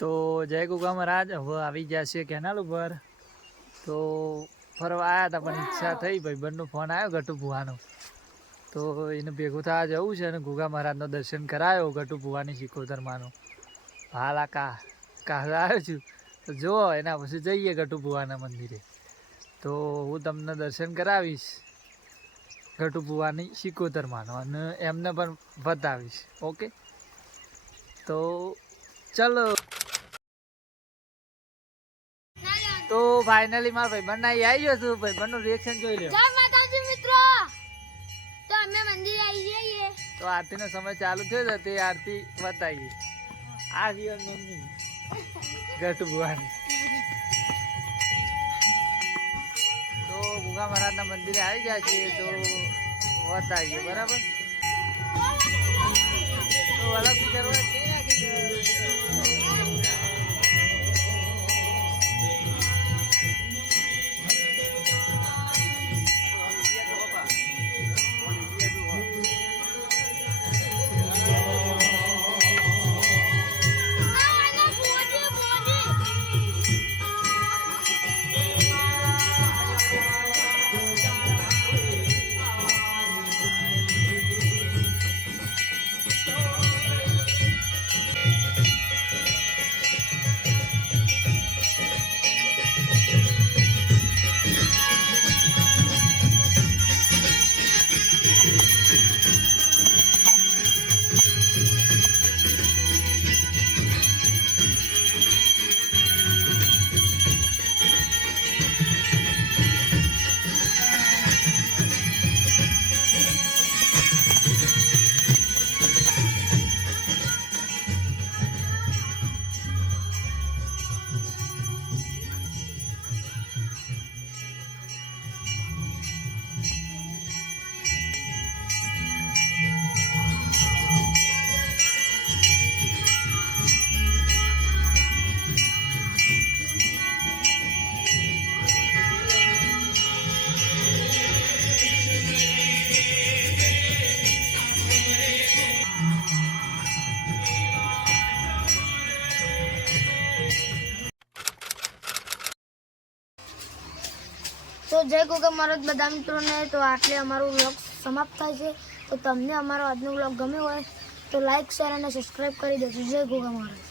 તો જય ગોગા મહારાજ હવે આવી ગયા છે કેનાલ ઉપર. તો ફરવા આવ્યા હતા પણ ઈચ્છા થઈ ભાઈબંધનો ફોન આવ્યો ગટુ ભુવાનો, તો એને ભેગું થવા જવું છે અને ગોગા મહારાજનો દર્શન કરાયો ગટુ ભુવાની સિકોતરમાંનો. હાલ આ કાલે આવ્યો છું તો જો એના પછી જઈએ ગટુ ભુવાના મંદિરે. તો હું તમને દર્શન કરાવીશ ગટુ ભુવાની સિકોતરમાંનો અને એમને પણ બતાવીશ. ઓકે તો ચલો. તો ફાઇનલી મારા ભાઈબંધ ના આવી ગયો છું. ભાઈબંધ નું રિએક્શન જોઈ લો. જય માતાજી મિત્રો, તો અમે મંદિરે આવી જઈએ. તો આરતી નો સમય ચાલુ થયો છે તે આરતી બતાવીએ. આ જીવન મમ્મી ગટુ ભુવાની. તો ગોગા મહારાજ ના મંદિરે આવી જાય છે તો બતાવીએ. બરાબર તો અલગ કરવા તો જય ગોગા મહારાજ બધા મિત્રોને. તો આટલે અમારો વ્લોગ સમાપ્ત થાય છે. તો તમને અમારો આજનો વ્લોગ ગમ્યો હોય તો લાઈક, શેર અને સબસ્ક્રાઈબ કરી દેજો. જય ગોગા મહારાજ.